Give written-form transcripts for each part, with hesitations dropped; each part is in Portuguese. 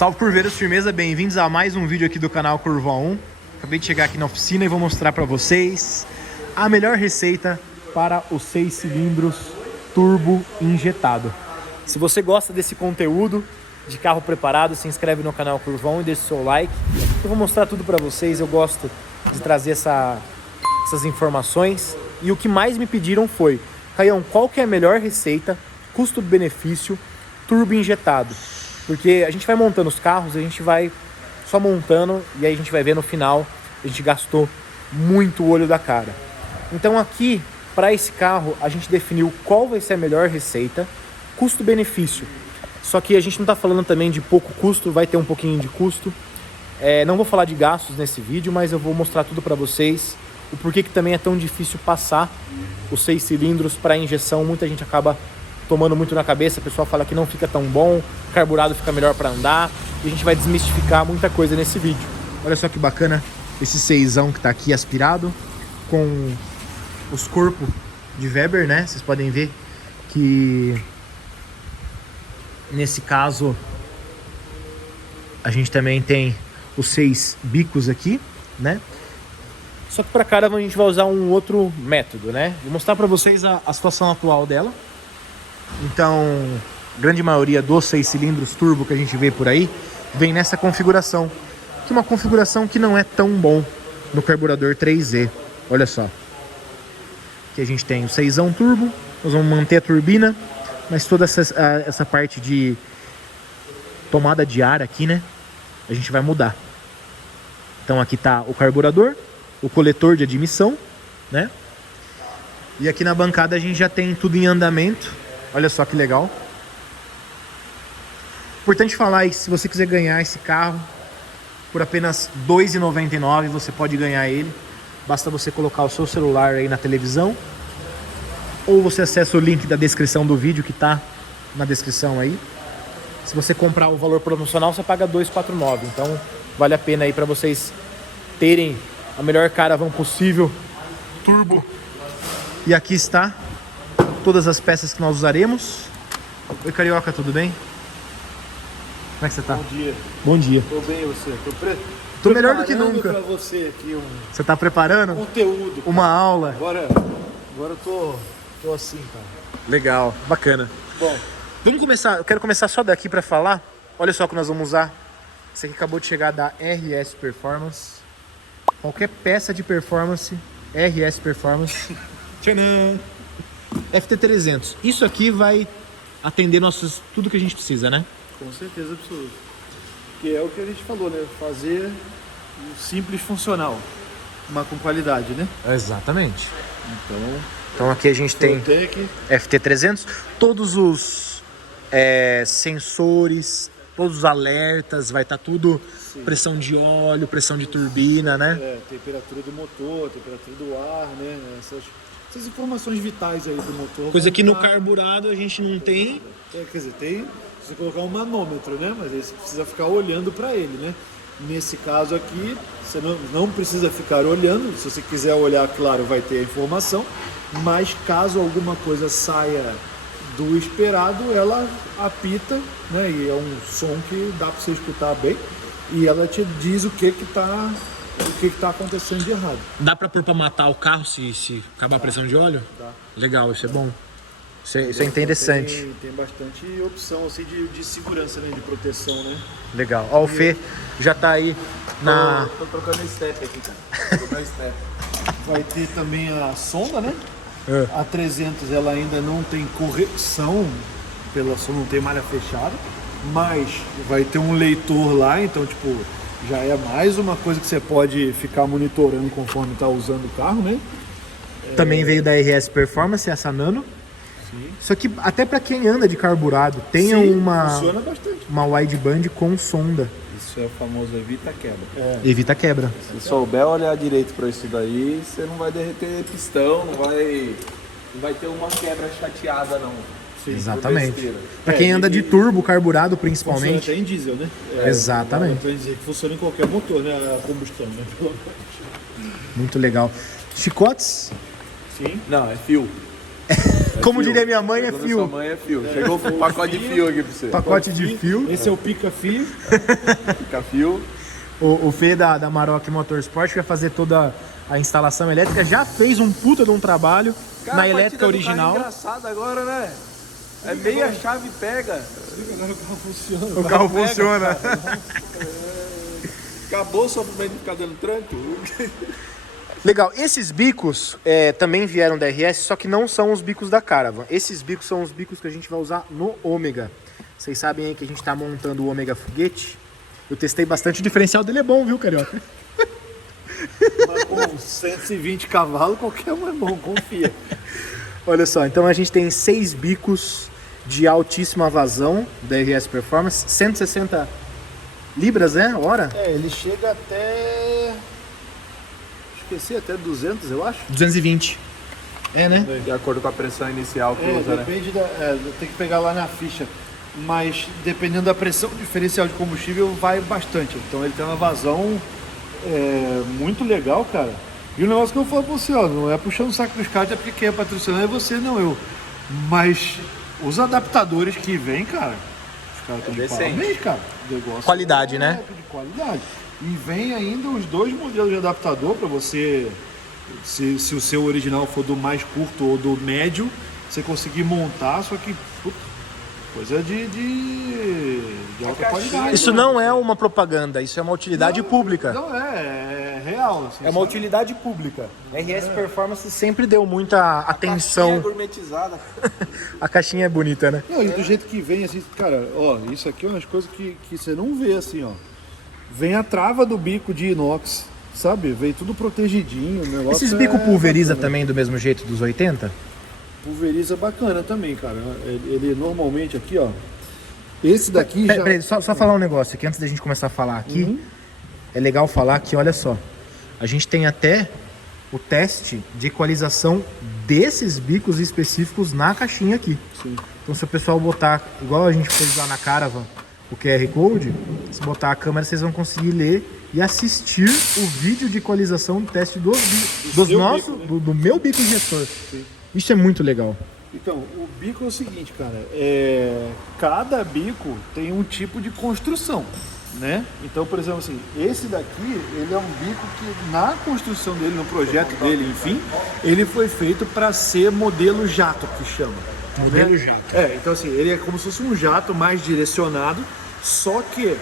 Salve curveiros, firmeza, bem-vindos a mais um vídeo aqui do canal Curva 1. Acabei de chegar aqui na oficina e vou mostrar para vocês a melhor receita para os 6 cilindros turbo injetado. Se você gosta desse conteúdo de carro preparado, se inscreve no canal Curva 1 e deixa o seu like. Eu vou mostrar tudo para vocês, eu gosto de trazer essas informações. E o que mais me pediram foi: Caião, qual que é a melhor receita, custo-benefício, turbo injetado? Porque a gente vai montando os carros, a gente vai só montando e aí a gente vai ver no final, a gente gastou muito olho da cara. Então aqui, para esse carro, a gente definiu qual vai ser a melhor receita, custo-benefício. Só que a gente não está falando também de pouco custo, vai ter um pouquinho de custo. Não vou falar de gastos nesse vídeo, mas eu vou mostrar tudo para vocês. O porquê que também é tão difícil passar os 6 cilindros para injeção. Muita gente acaba tomando muito na cabeça, o pessoal fala que não fica tão bom, o carburado fica melhor para andar, e a gente vai desmistificar muita coisa nesse vídeo. Olha só que bacana esse 6ão que tá aqui aspirado, com os corpos de Weber, né? Vocês podem ver que nesse caso a gente também tem os 6 bicos aqui, né? Só que para Caravan a gente vai usar um outro método, né? Vou mostrar para vocês a situação atual dela. Então, grande maioria dos 6 cilindros turbo que a gente vê por aí vem nessa configuração, que é uma configuração que não é tão bom no carburador 3Z. Olha só, aqui a gente tem o 6ão turbo, nós vamos manter a turbina, mas toda essa parte de tomada de ar aqui, né, a gente vai mudar. Então aqui está o carburador, o coletor de admissão, né, e aqui na bancada a gente já tem tudo em andamento. Olha só que legal. Importante falar que se você quiser ganhar esse carro por apenas R$ 2,99, você pode ganhar ele. Basta você colocar o seu celular aí na televisão, ou você acessa o link da descrição do vídeo que está na descrição aí. Se você comprar o valor promocional, você paga R$ 249. Então vale a pena aí para vocês terem a melhor Caravan possível turbo. E aqui está todas as peças que nós usaremos. Oi, Carioca, tudo bem? Como é que você tá? Bom dia. Bom dia. Tô bem, você? Tô melhor do que nunca. Pra você aqui Você tá preparando? conteúdo. Uma aula. Agora eu tô assim, cara. Legal, bacana. Bom, Vamos começar, eu quero começar só daqui para falar. Olha só o que nós vamos usar. Esse aqui acabou de chegar da RS Performance. Qualquer peça de performance, RS Performance. Tcharam! FT300. Isso aqui vai atender tudo que a gente precisa, né? com certeza absoluta. Que é o que a gente falou, né? Fazer o simples funcional, mas com qualidade, né? Exatamente. Então Aqui a gente tem aqui. FT300, todos os sensores, todos os alertas, vai estar tudo. Sim. Pressão de óleo, pressão de turbina, né? Temperatura do motor, temperatura do ar, né? Essas informações vitais aí do motor. Coisa que no carburado a gente não tem. Quer dizer, tem você colocar um manômetro, né? Mas aí você precisa ficar olhando para ele, né? Nesse caso aqui, você não precisa ficar olhando. Se você quiser olhar, claro, vai ter a informação. Mas caso alguma coisa saia do esperado, ela apita, né? E é um som que dá para você escutar bem. E ela te diz o que tá acontecendo de errado. Dá pra pôr pra matar o carro se acabar a pressão de óleo? Tá. Legal, isso é bom. Isso é interessante. Tem bastante opção assim, de segurança, né? De proteção, né? Legal. Ó, o Fê já tá aí na... Tô trocando step aqui, cara. Trocando step. Vai ter também a sonda, né? A 300 ela ainda não tem correção, pela sonda não tem malha fechada, mas vai ter um leitor lá, então tipo, já é mais uma coisa que você pode ficar monitorando conforme tá usando o carro, né? Também veio da RS Performance, essa Nano. Sim. Isso aqui, até para quem anda de carburado, tem funciona bastante. Uma wideband com sonda. Isso é o famoso evita quebra. Evita quebra. Se souber olhar direito para isso daí, você não vai derreter pistão, não vai ter uma quebra chateada não. Sim, exatamente. Para quem anda de turbo, carburado principalmente. Funciona até em diesel, né? Exatamente. Quer dizer que funciona em qualquer motor, né? A combustão, né? Muito legal. Chicotes? Sim. Não, é fio. Como diria minha mãe, é Chegou na fio. Sua mãe é fio. Chegou um pacote de fio aqui pra você. Pacote de fio. Esse é o pica-fio. Fica fio. O Fê da Maroc Motorsport vai fazer toda a instalação elétrica. Já fez um puta de um trabalho Cara, na a elétrica partida do carro original. é engraçado agora, né? É meia chave pega. Agora o carro funciona. O carro funciona. Acabou o sofrimento de ficar dando tranco. Legal, esses bicos também vieram da RS, só que não são os bicos da Caravan. Esses bicos são os bicos que a gente vai usar no Ômega. Vocês sabem aí que a gente tá montando o Ômega Foguete. Eu testei bastante, o diferencial dele é bom, viu, Carioca? Mas com 120 cavalos, qualquer um é bom, confia. Olha só, então a gente tem 6 bicos de altíssima vazão da RS Performance, 160 libras, né, hora? Ele chega até... Esqueci, até 200, eu acho. 220. É, né? De acordo com a pressão inicial que usa, né? Depende da... tem que pegar lá na ficha. Mas dependendo da pressão, o diferencial de combustível vai bastante. Então ele tem uma vazão muito legal, cara. E o negócio que eu falo pra você, ó, não é puxando o saco dos caras, é porque quem é patrocinador é você, não eu. Mas os adaptadores que vem, cara, os caras estão de decente. parabéns, cara. O negócio Qualidade, né? De qualidade. E vem ainda os 2 modelos de adaptador para você, se o seu original for do mais curto ou do médio, você conseguir montar, só que puta, coisa de alta qualidade. Isso né? não é uma propaganda, isso é uma utilidade pública. Não, é real. Assim, É uma sabe? utilidade pública. RS Performance sempre deu muita Caixinha atenção. gourmetizada. A caixinha é bonita, né? Não, e do jeito que vem, assim, cara, ó, isso aqui é umas coisas que você não vê, assim, ó. Vem a trava do bico de inox, sabe? Vem tudo protegidinho, o negócio. Esses bicos pulveriza bacana. também do mesmo jeito dos 80? Pulveriza bacana também, cara. Ele normalmente aqui, ó. Esse daqui já. Peraí, só falar um negócio aqui, antes da gente começar a falar aqui. É legal falar que, olha só, a gente tem até o teste de equalização desses bicos específicos na caixinha aqui. Sim. Então se o pessoal botar, igual a gente fez lá na Caravan, o QR Code, se botar a câmera vocês vão conseguir ler e assistir o vídeo de equalização do teste dos nossos, bico, né? do meu bico injetor. Sim. Isso é muito legal. Então, o bico é o seguinte, cara. Cada bico tem um tipo de construção, né? Então, por exemplo, assim, esse daqui, ele é um bico que na construção dele, no projeto dele, enfim, ele foi feito para ser modelo jato, que chama. Modelo né? jato. Então assim, ele é como se fosse um jato mais direcionado, só que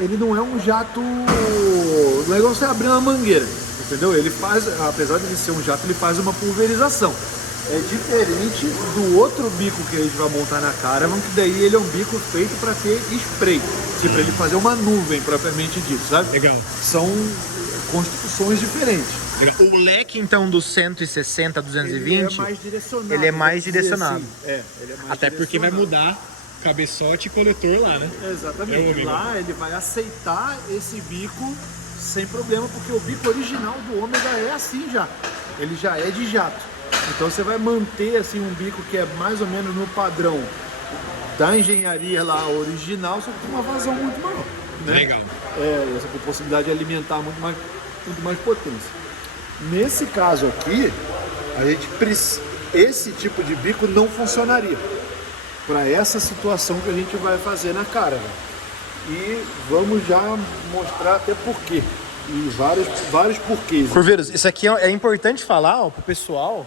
ele não é um jato... Não é igual você abrir uma mangueira, entendeu? Ele faz, apesar de ele ser um jato, ele faz uma pulverização. É diferente do outro bico que a gente vai montar na Caravan, que daí ele é um bico feito para ter spray, tipo, para ele fazer uma nuvem propriamente dito, sabe? Legal. São construções diferentes. O leque, então, do 160 a 220, Ele é mais direcionado. ele é mais vamos dizer direcionado. assim. Ele é mais até porque vai direcionado. mudar cabeçote e coletor lá, né? Exatamente. Lá ele vai aceitar esse bico sem problema, porque o bico original do Ômega é assim já. Ele já é de jato. Então você vai manter assim um bico que é mais ou menos no padrão da engenharia lá original, só que com uma vazão muito maior. Né? Legal. Essa com possibilidade de alimentar muito mais potência. Nesse caso aqui, esse tipo de bico não funcionaria para essa situação que a gente vai fazer na Caravan. E vamos já mostrar até porquê. E vários porquês. Curveiros, isso aqui é importante falar, ó, pro pessoal,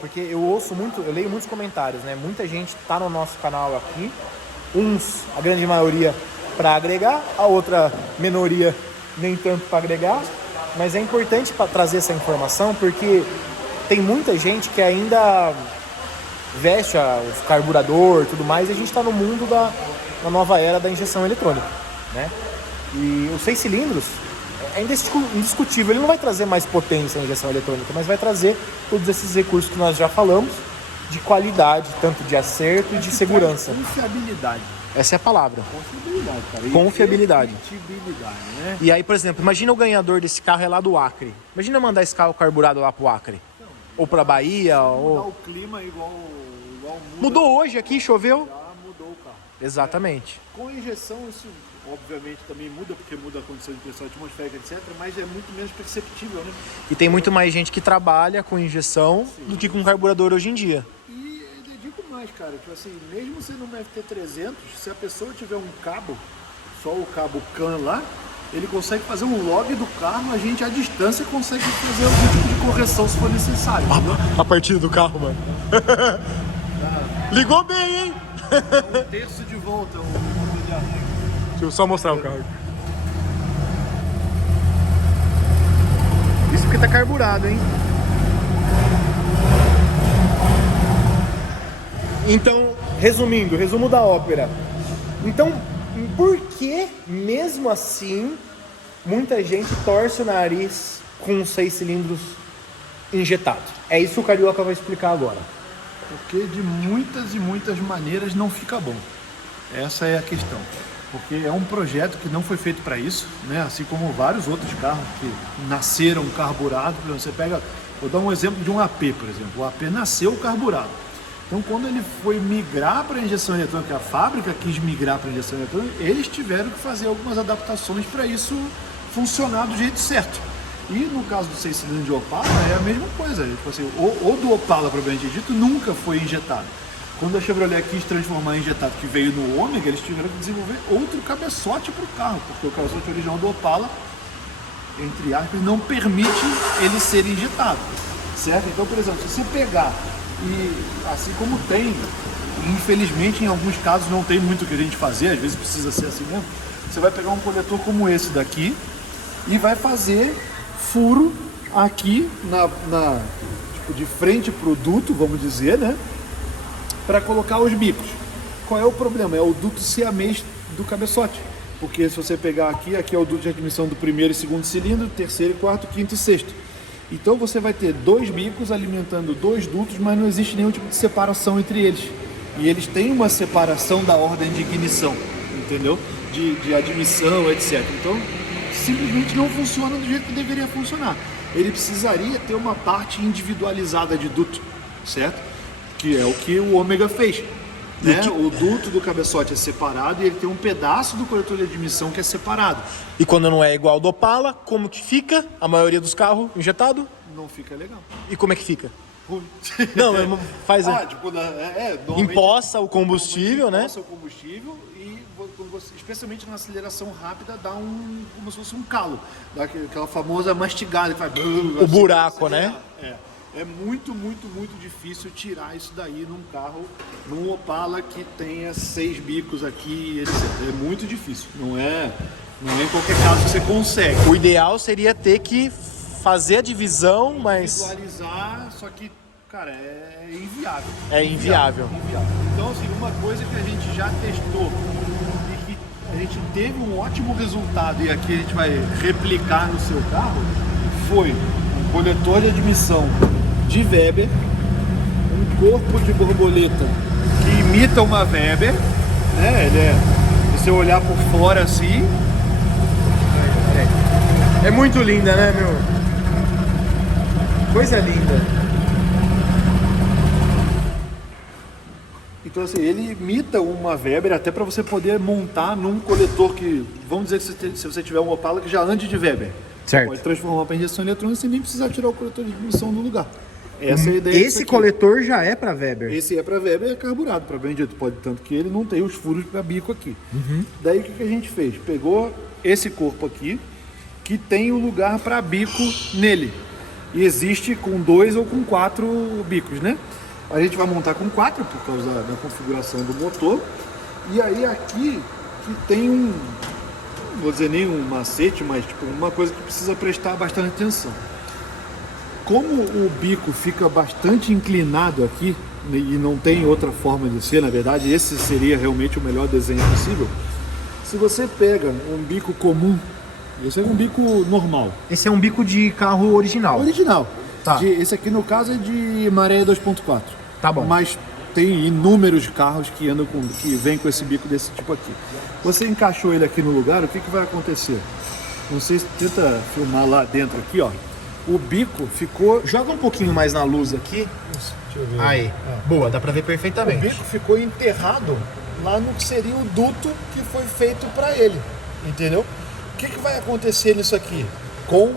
porque eu leio muitos comentários, né? Muita gente tá no nosso canal aqui, a grande maioria para agregar, a outra minoria nem tanto para agregar, mas é importante para trazer essa informação porque tem muita gente que ainda veste o carburador e tudo mais, e a gente está no mundo da nova era da injeção eletrônica, né? E os 6 cilindros é indiscutível, ele não vai trazer mais potência a injeção eletrônica, mas vai trazer todos esses recursos que nós já falamos, de qualidade, tanto de acerto e de segurança. Confiabilidade. Essa é a palavra. Confiabilidade, cara. E Confiabilidade. repetibilidade, né? E aí, por exemplo, imagina o ganhador desse carro é lá do Acre. Imagina mandar esse carro carburado lá pro Acre. Ou pra Bahia, Mudar ou... o clima igual Mudou hoje aqui, choveu? Já mudou o carro. Exatamente. Com injeção, isso obviamente também muda, porque muda a condição de pressão atmosférica, etc. Mas é muito menos perceptível, né? E tem muito mais gente que trabalha com injeção do que com carburador hoje em dia. E mais, cara. Tipo assim, mesmo sendo um FT300, se a pessoa tiver um cabo, só o cabo CAN lá, ele consegue fazer um log do carro, a gente à distância consegue fazer algum tipo de correção se for necessário. A partida do carro, mano. Ligou bem, hein? Um terço de volta o motor de ar. Deixa eu só mostrar o carro. Isso porque tá carburado, hein? Então, resumo da ópera. Então, por que, mesmo assim, muita gente torce o nariz com 6 cilindros injetados? É isso que o Carioca vai explicar agora. Porque de muitas e muitas maneiras não fica bom. Essa é a questão. Porque é um projeto que não foi feito para isso, né? Assim como vários outros carros que nasceram carburados. Você pega, vou dar um exemplo de um AP, por exemplo. O AP nasceu carburado. Então, quando ele foi migrar para a injeção eletrônica, a fábrica quis migrar para a injeção eletrônica, eles tiveram que fazer algumas adaptações para isso funcionar do jeito certo. E no caso do 6 cilindros de Opala, é a mesma coisa. Tipo assim, o do Opala, propriamente dito, nunca foi injetado. Quando a Chevrolet quis transformar em injetado, que veio no Ômega, eles tiveram que desenvolver outro cabeçote para o carro, porque o cabeçote original do Opala, entre aspas, não permite ele ser injetado, certo? Então, por exemplo, se você pegar e assim como tem, infelizmente em alguns casos não tem muito o que a gente fazer, às vezes precisa ser assim mesmo, você vai pegar um coletor como esse daqui e vai fazer furo aqui tipo, de frente para o duto, vamos dizer, né, para colocar os bicos. Qual é o problema? É o duto siamês do cabeçote, porque se você pegar aqui é o duto de admissão do primeiro e segundo cilindro, terceiro, quarto, quinto e sexto. Então você vai ter 2 bicos alimentando 2 dutos, mas não existe nenhum tipo de separação entre eles. E eles têm uma separação da ordem de ignição, entendeu? De admissão, etc. Então, simplesmente não funciona do jeito que deveria funcionar. Ele precisaria ter uma parte individualizada de duto, certo? Que é o que o Ômega fez. Né? O duto do cabeçote é separado e ele tem um pedaço do coletor de admissão que é separado. E quando não é igual ao do Opala, como que fica a maioria dos carros injetado? Não fica legal. E como é que fica? Ruim. Não, faz... Tipo, empoça o combustível, né? Empoça o combustível e, especialmente na aceleração rápida, dá como se fosse um calo. Dá aquela famosa mastigada que faz... O buraco, né? É muito, muito, muito difícil tirar isso daí num carro, num Opala que tenha 6 bicos aqui, etc. É muito difícil. Não é em qualquer caso que você consegue. O ideal seria ter que fazer a divisão, mas... Visualizar, só que, cara, é inviável. É inviável. Então, assim, uma coisa que a gente já testou e que a gente teve um ótimo resultado e aqui a gente vai replicar no seu carro, foi um coletor de admissão de Weber, um corpo de borboleta que imita uma Weber, né? Se você olhar por fora assim... É muito linda, né, meu? Coisa linda. Então, assim, ele imita uma Weber até para você poder montar num coletor que, vamos dizer que se você tiver um Opala que já ande de Weber, certo, pode transformar para injeção eletrônica sem nem precisar tirar o coletor de admissão do lugar. Essa é a ideia. Esse coletor já é para Weber. Esse é para Weber e é carburado, para bem dito, pode, tanto que ele não tem os furos para bico aqui. Daí o que a gente fez? Pegou esse corpo aqui, que tem o lugar para bico nele. E existe com 2 ou com 4 bicos, né? A gente vai montar com 4 por causa da configuração do motor. E aí aqui que tem não vou dizer nem um macete, mas tipo, uma coisa que precisa prestar bastante atenção. Como o bico fica bastante inclinado aqui, e não tem outra forma de ser, na verdade, esse seria realmente o melhor desenho possível. Se você pega um bico comum, esse é um bico normal. Esse é um bico de carro original. Original. Tá. Esse aqui no caso é de maré 2.4. Tá bom. Mas tem inúmeros carros que vêm com esse bico desse tipo aqui. Você encaixou ele aqui no lugar, o que vai acontecer? Não sei se tenta filmar lá dentro aqui, ó. O bico ficou... Joga um pouquinho mais na luz aqui. Deixa eu ver. Aí. Boa, dá pra ver perfeitamente. O bico ficou enterrado lá no que seria o duto que foi feito para ele. Entendeu? O que vai acontecer nisso aqui?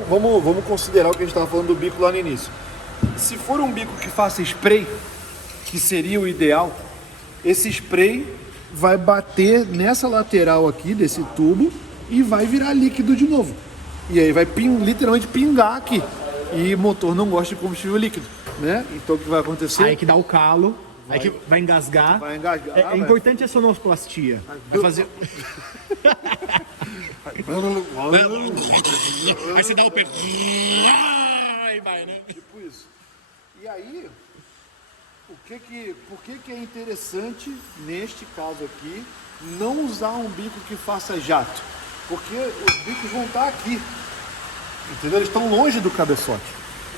Vamos considerar o que a gente estava falando do bico lá no início. Se for um bico que faça spray, que seria o ideal, esse spray vai bater nessa lateral aqui desse tubo e vai virar líquido de novo. E aí vai literalmente pingar aqui. E o motor não gosta de combustível líquido, né? Então o que vai acontecer? Aí que dá o calo, aí que vai engasgar. Vai engasgar. É importante a sonoplastia. Vai fazer... Aí você dá o pé. Aí vai, né? Tipo isso. E aí, por que é interessante, neste caso aqui, não usar um bico que faça jato? Porque os bicos vão estar aqui. Entendeu? Eles estão longe do cabeçote.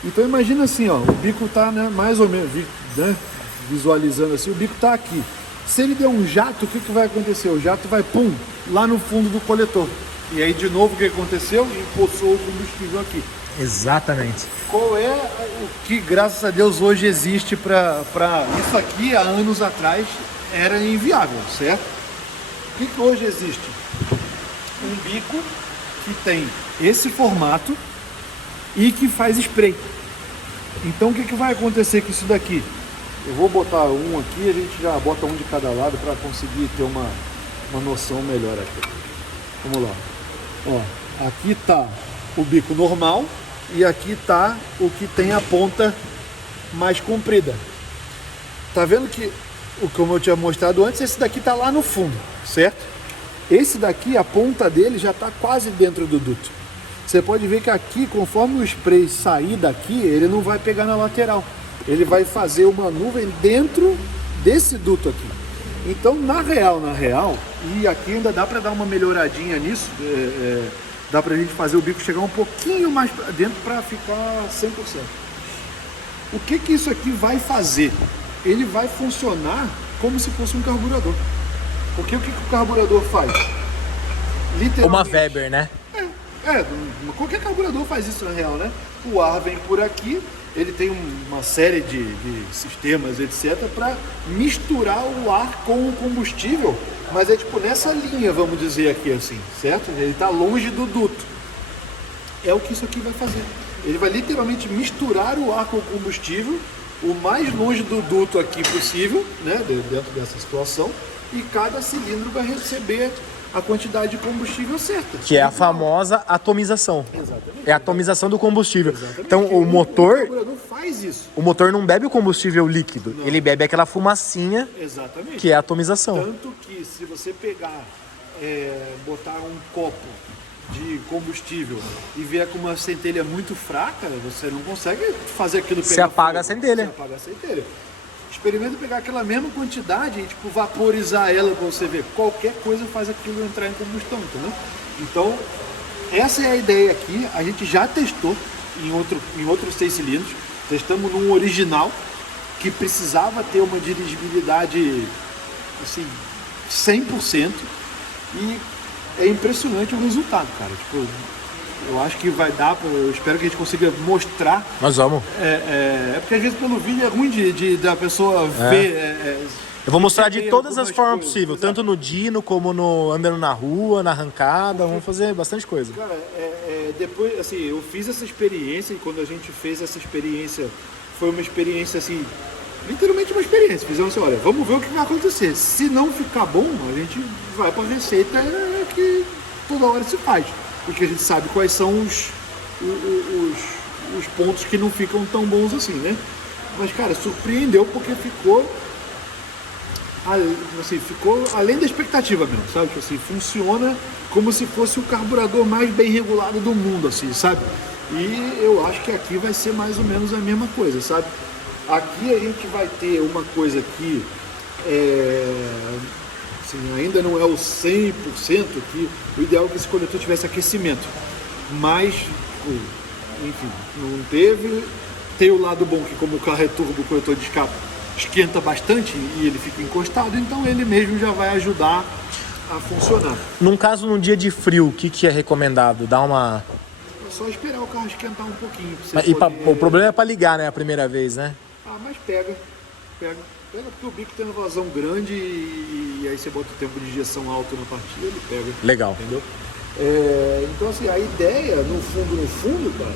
Então imagina assim, ó, o bico está, né, mais ou menos, né, visualizando assim, o bico está aqui. Se ele der um jato, o que vai acontecer? O jato vai, pum, lá no fundo do coletor. E aí, de novo, o que aconteceu? Empoçou o combustível aqui. Exatamente. Qual é o que, graças a Deus, hoje existe para... Isso aqui, há anos atrás, era inviável, certo? O que hoje existe? Um bico que tem esse formato e que faz spray. Então, o que vai acontecer com isso daqui? Eu vou botar um aqui, a gente já bota um de cada lado para conseguir ter uma noção melhor aqui. Vamos lá. Ó, aqui tá o bico normal e aqui tá o que tem a ponta mais comprida. Tá vendo que, como eu tinha mostrado antes, esse daqui tá lá no fundo, certo? Esse daqui, a ponta dele já tá quase dentro do duto. Você pode ver que aqui, conforme o spray sair daqui, ele não vai pegar na lateral. Ele vai fazer uma nuvem dentro desse duto aqui. Então, na real, e aqui ainda dá para dar uma melhoradinha nisso, dá para a gente fazer o bico chegar um pouquinho mais para dentro para ficar 100%. O que isso aqui vai fazer? Ele vai funcionar como se fosse um carburador. Porque o que o carburador faz? Literalmente, Uma Weber, né? Qualquer carburador faz isso na real, né? O ar vem por aqui, ele tem uma série de sistemas, etc, para misturar o ar com o combustível, mas é tipo nessa linha, vamos dizer aqui assim, certo? Ele está longe do duto. É o que isso aqui vai fazer. Ele vai literalmente misturar o ar com o combustível, o mais longe do duto aqui possível, né? Dentro dessa situação, e cada cilindro vai receber a quantidade de combustível certa. Que é a famosa atomização. Exatamente. É a atomização do combustível. Exatamente. Então Porque o motor carburador faz isso. O motor não bebe o combustível líquido, Não. ele bebe aquela fumacinha Exatamente. que é a atomização. Tanto que se você pegar, botar um copo de combustível e vier com uma centelha muito fraca, você não consegue fazer aquilo pegar Você apaga fogo. a centelha. Você apaga a centelha. Experimenta pegar aquela mesma quantidade e tipo, vaporizar ela para você ver. Qualquer coisa faz aquilo entrar em combustão, entendeu? Então, essa é a ideia aqui. A gente já testou em outros 6 cilindros. Testamos num original que precisava ter uma dirigibilidade assim, 100%. E é impressionante o resultado, cara. Tipo, eu acho que vai dar, eu espero que a gente consiga mostrar. Nós vamos. É porque às vezes pelo vídeo é ruim da pessoa ver. Eu vou mostrar de tem todas as algumas formas coisas, possíveis, exato. tanto no dyno como no andando na rua, na arrancada, vamos fazer bastante coisa. Cara, depois, assim, eu fiz essa experiência e quando a gente fez essa experiência, foi uma experiência assim, literalmente uma experiência. Fizemos assim, olha, vamos ver o que vai acontecer. Se não ficar bom, a gente vai para a receita que toda hora se faz. Porque a gente sabe quais são os pontos que não ficam tão bons assim, né? Mas, cara, surpreendeu porque ficou além da expectativa mesmo, sabe? Assim, funciona como se fosse o carburador mais bem regulado do mundo, assim, sabe? E eu acho que aqui vai ser mais ou menos a mesma coisa, sabe? Aqui a gente vai ter uma coisa que assim, ainda não é o 100%, que o ideal é que esse coletor tivesse aquecimento, mas, enfim, não teve. Tem o lado bom que como o carro é turbo, o coletor de escape esquenta bastante e ele fica encostado, então ele mesmo já vai ajudar a funcionar. Num caso, num dia de frio, o que é recomendado? Dar uma... É só esperar o carro esquentar um pouquinho. O problema é para ligar, né, a primeira vez, né? Ah, mas pega porque o bico tem uma vazão grande e aí você bota o tempo de injeção alto na partida, ele pega. Legal. Entendeu? Então assim, a ideia, no fundo, cara,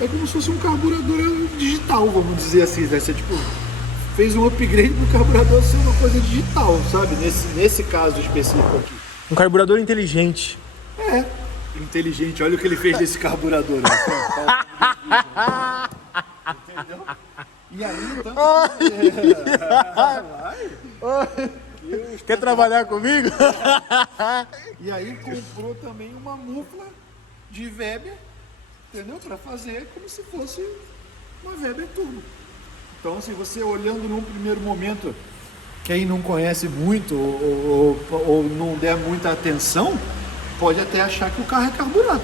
é como se fosse um carburador digital, vamos dizer assim, né? Você tipo, fez um upgrade pro carburador ser uma coisa digital, sabe? Nesse caso específico aqui. Um carburador inteligente. É, inteligente. Olha o que ele fez desse carburador. Né? Entendeu? E aí, então... Quer trabalhar comigo? E aí comprou também uma mufla de Weber, entendeu? Para fazer como se fosse uma Weber Turbo. Então, se você olhando num primeiro momento, quem não conhece muito ou não der muita atenção, pode até achar que o carro é carburado.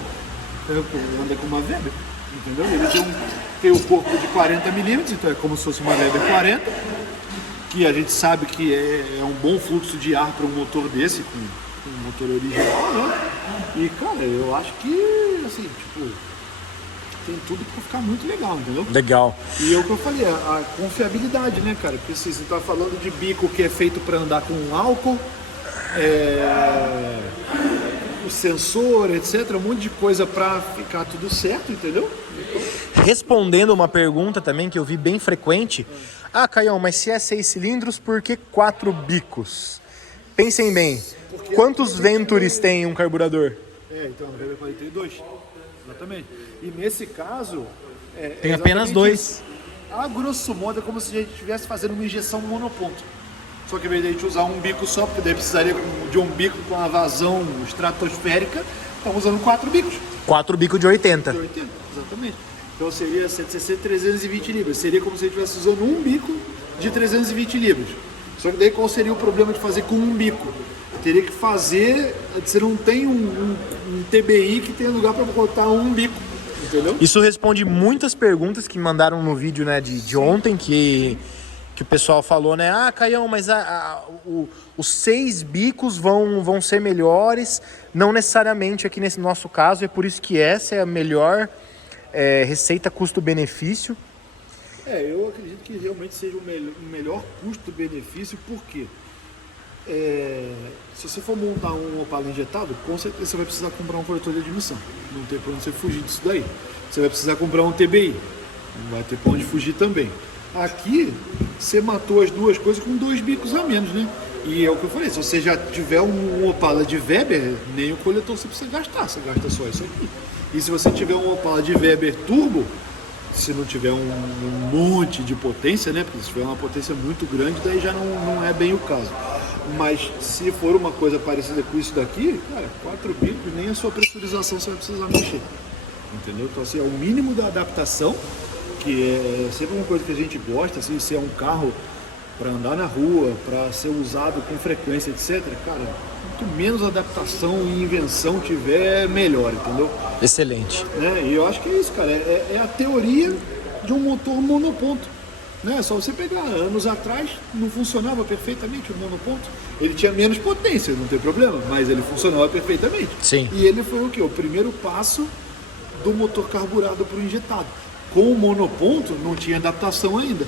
Anda com uma Weber, entendeu? Ele tem o corpo de 40 milímetros, então é como se fosse uma Weber 40, que a gente sabe que é um bom fluxo de ar para um motor desse, com um motor original, né? E, cara, eu acho que, assim, tipo, tem tudo para ficar muito legal, entendeu? Legal. E é o que eu falei, a confiabilidade, né, cara? Porque assim, você tá falando de bico que é feito para andar com álcool, o sensor, etc, um monte de coisa para ficar tudo certo, entendeu? Respondendo uma pergunta também que eu vi bem frequente. Ah, Caião, mas se é 6 cilindros, por que 4 bicos? Pensem bem, quantos Ventures tem um carburador? Então, o Weber 42, exatamente. E nesse caso... Tem apenas 2. A grosso modo é como se a gente estivesse fazendo uma injeção monoponto. Só que ao invés de a gente usar um bico só, porque daí precisaria de um bico com uma vazão estratosférica, estamos usando 4 bicos. 4 bicos de 80. De 80, exatamente. Então seria 160, 320 libras. Seria como se a gente estivesse usando um bico de 320 libras. Só que daí qual seria o problema de fazer com um bico? Teria que fazer... Você não tem um TBI que tenha lugar para botar um bico, entendeu? Isso responde muitas perguntas que mandaram no vídeo, né, de ontem, que o pessoal falou, né? Ah, Caião, mas os 6 bicos vão ser melhores. Não necessariamente aqui nesse nosso caso, é por isso que essa é a melhor receita custo-benefício. Eu acredito que realmente seja o melhor custo-benefício, porque se você for montar um Opala injetado, com certeza você vai precisar comprar um coletor de admissão. Não tem pra onde você fugir disso daí. Você vai precisar comprar um TBI. Não vai ter pra onde fugir também. Aqui, você matou as duas coisas com 2 bicos a menos, né? E é o que eu falei, se você já tiver um Opala de Weber, nem o coletor você precisa gastar, você gasta só isso aqui. E se você tiver um Opala de Weber Turbo, se não tiver um monte de potência, né? Porque se tiver uma potência muito grande, daí já não é bem o caso. Mas se for uma coisa parecida com isso daqui, cara, 4 bicos, nem a sua pressurização você vai precisar mexer. Entendeu? Então assim, é o mínimo da adaptação, que é sempre uma coisa que a gente gosta, assim, se é um carro para andar na rua, para ser usado com frequência, etc. Cara, quanto menos adaptação e invenção tiver, melhor, entendeu? Excelente. E eu acho que é isso, cara. É a teoria de um motor monoponto. Né? Só você pegar, anos atrás não funcionava perfeitamente o monoponto. Ele tinha menos potência, não tem problema, mas ele funcionava perfeitamente. Sim. E ele foi o quê? O primeiro passo do motor carburado para o injetado. Com o monoponto não tinha adaptação ainda.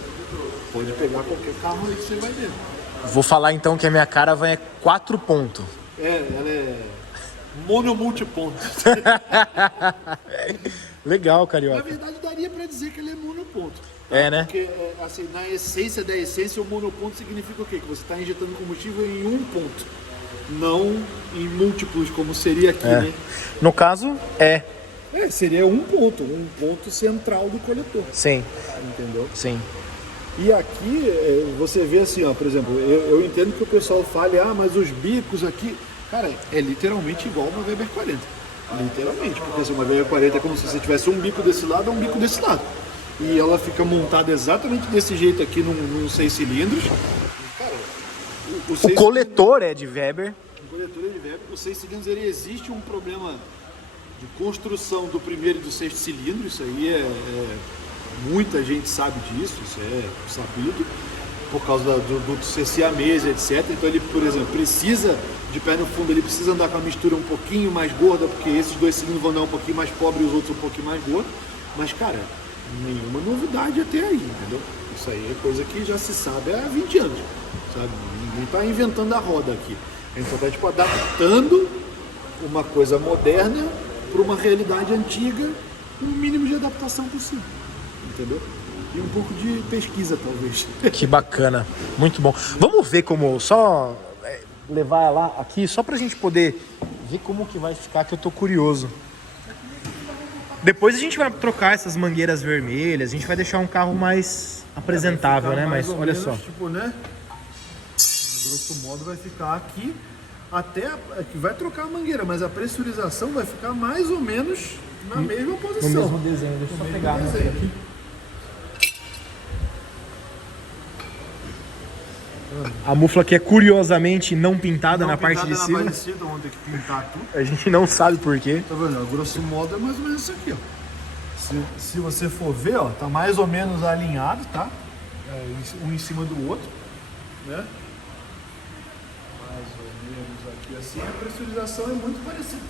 Pode pegar qualquer carro aí que você vai ver. Vou falar então que a minha Caravan é 4 pontos. Ela é monomultiponto. Legal, Carioca. Na verdade, daria para dizer que ele é monoponto. Né? Porque, assim, na essência da essência, o monoponto significa o quê? Que você está injetando combustível em um ponto, não em múltiplos, como seria aqui, né? No caso, seria um ponto central do coletor. Sim. Entendeu? Sim. E aqui, você vê assim, ó, por exemplo, eu entendo que o pessoal fale, mas os bicos aqui... Cara, é literalmente igual uma Weber 40. Literalmente, porque assim, uma Weber 40 é como se você tivesse um bico desse lado e um bico desse lado. E ela fica montada exatamente desse jeito aqui num 6 cilindros. Cara, o coletor é de Weber. O coletor é de Weber. O 6 cilindros, ele existe um problema de construção do primeiro e do 6º cilindro. Isso aí muita gente sabe disso, isso é sabido, por causa do ser siamês, etc. Então ele, por exemplo, precisa de pé no fundo, ele precisa andar com a mistura um pouquinho mais gorda, porque esses 2 cilindros vão andar um pouquinho mais pobre e os outros um pouquinho mais gordo. Mas, cara, nenhuma novidade até aí, entendeu? Isso aí é coisa que já se sabe há 20 anos, sabe? Ninguém está inventando a roda aqui. A gente só está, tipo, adaptando uma coisa moderna para uma realidade antiga, com o mínimo de adaptação possível, entendeu? E um pouco de pesquisa, talvez. Que bacana, muito bom. Vamos ver como, só levar lá aqui, só pra gente poder ver como que vai ficar, que eu tô curioso. Depois a gente vai trocar essas mangueiras vermelhas, a gente vai deixar um carro mais apresentável, né? Mas olha menos, só. Tipo, né? A grosso modo vai ficar aqui, até que vai trocar a mangueira, mas a pressurização vai ficar mais ou menos na mesma posição. No mesmo desenho, deixa eu só pegar desenho. aqui. A mufla aqui é curiosamente não pintada na parte de cima. Vamos ter que pintar tudo. A gente não sabe por quê. Tá vendo? A grosso modo é mais ou menos isso aqui, ó. Se você for ver, ó, tá mais ou menos alinhado, tá? Um em cima do outro, né? Mais ou menos aqui assim. A pressurização é muito parecida.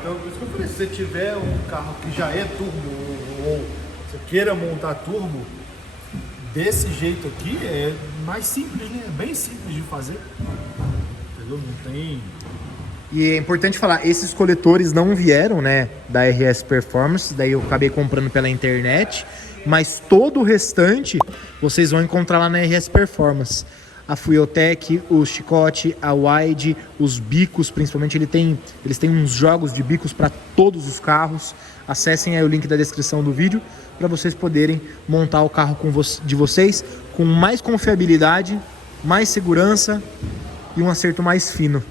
Então, por isso que eu falei, se você tiver um carro que já é turbo ou você queira montar turbo, desse jeito aqui é mais simples, né? É bem simples de fazer. Entendeu? Não tem... E é importante falar, esses coletores não vieram, né, da RS Performance, daí eu acabei comprando pela internet, mas todo o restante vocês vão encontrar lá na RS Performance. A Fueltech, o chicote, a Wide, os bicos, principalmente, eles têm uns jogos de bicos para todos os carros. Acessem aí o link da descrição do vídeo para vocês poderem montar o carro de vocês com mais confiabilidade, mais segurança e um acerto mais fino.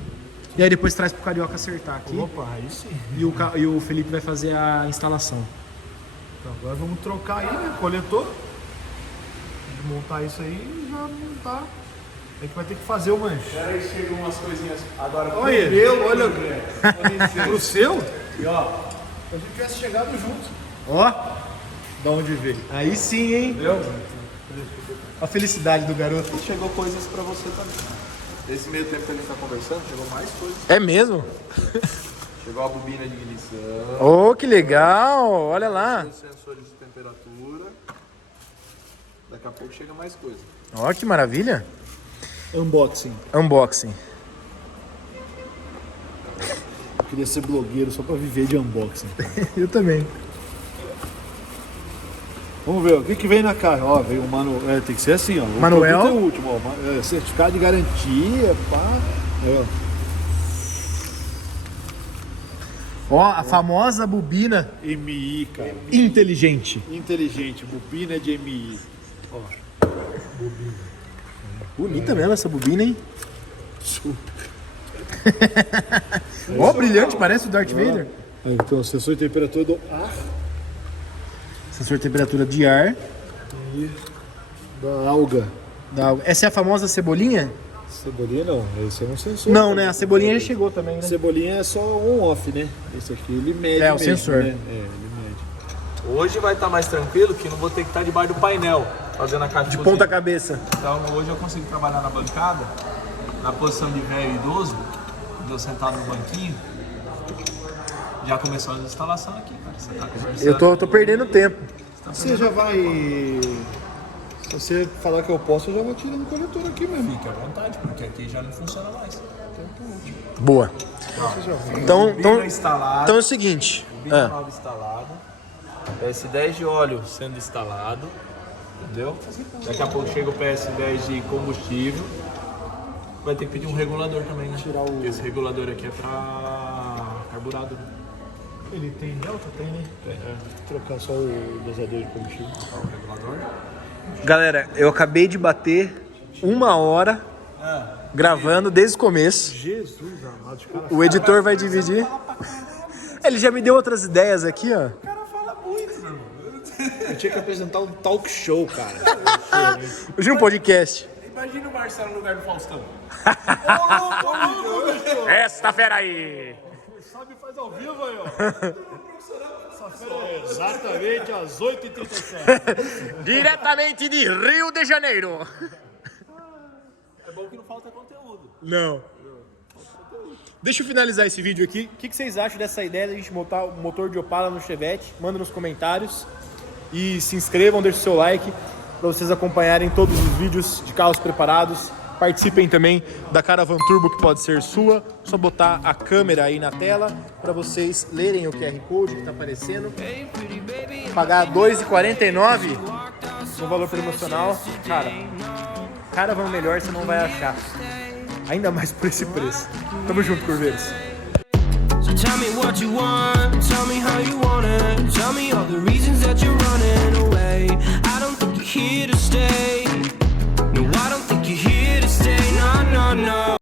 E aí depois traz pro Carioca acertar aqui. Opa, aí sim. E o Felipe vai fazer a instalação. Então agora vamos trocar aí, né? Coletor. Montar isso aí e já montar. É que vai ter que fazer umas... Aí chegam umas coisinhas agora pro Olha, meu, olha André. pro seu? E ó, Se a gente tivesse chegado junto. Ó, Da onde veio? aí sim, hein? entendeu? A felicidade do garoto. E chegou coisas pra você também. Nesse meio tempo que a gente tá conversando, chegou mais coisas. É mesmo? Chegou a bobina de ignição, Oh, que legal! Olha lá. os sensores de temperatura. Daqui a pouco chega mais coisa. Ó, que maravilha. Unboxing. Unboxing. Eu queria ser blogueiro só pra viver de unboxing. Eu também. Vamos ver, o que vem na caixa? Ó, veio o manual. Tem que ser assim, ó. O Manuel? produto é o último, ó. Certificado de garantia, pá. Ó, a famosa bobina MI, cara. inteligente. Inteligente, bobina de MI. Bonita mesmo essa bobina, hein? Ó, brilhante, parece o Darth Vader. Então, sensor de temperatura do ar Sensor de temperatura de ar. e da alga. Essa é a famosa cebolinha? Cebolinha não, esse é um sensor. Não, né? A cebolinha já chegou também, né? Cebolinha é só on-off, né? Esse aqui ele mede. É, o mesmo, sensor. Né? É, ele mede. Hoje vai estar mais tranquilo, que não vou ter que estar debaixo do painel, fazendo a caixa De cozinha. ponta cabeça. Então hoje eu consigo trabalhar na bancada, na posição de velho e idoso, eu sentado no banquinho. Já começou a instalação aqui, cara. Você tá conversando. Eu tô perdendo tempo. Você já vai. Se você falar que eu posso, eu já vou tirando o coletor aqui mesmo. Fique à vontade, porque aqui já não funciona mais. Boa. Então instalado, então é o seguinte. bobina nova instalada, PS10 de óleo sendo instalado, entendeu? Daqui a pouco chega o PS10 de combustível. Vai ter que pedir um regulador também, né? Tirar o- Esse regulador aqui é pra carburado. Ele tem delta? Tem, né? Trocar só o dosador de combustível. O regulador. Galera, eu acabei de bater 1 hora gravando desde o começo. Jesus amado, os caras. O editor vai dividir. Ele já me deu outras ideias aqui, ó. O cara fala muito, meu irmão. Eu tinha que apresentar um talk show, cara. Hoje um podcast. Imagina o Marcelo no lugar do Faustão. Esta fera aí. Sabe, faz ao vivo aí, ó. Essa feira é exatamente às 8h37. Diretamente de Rio de Janeiro. É bom que não falta conteúdo. Não. Deixa eu finalizar esse vídeo aqui. O que vocês acham dessa ideia de a gente montar o motor de Opala no Chevette? Manda nos comentários. E se inscrevam, deixem o seu like para vocês acompanharem todos os vídeos de carros preparados Participem também da Caravan Turbo, que pode ser sua. Só botar a câmera aí na tela para vocês lerem o QR Code que está aparecendo. Pagar R$ 2,49 no valor promocional. Cara, Caravan melhor você não vai achar. Ainda mais por esse preço. Tamo junto, curveiros. So tell me what you want.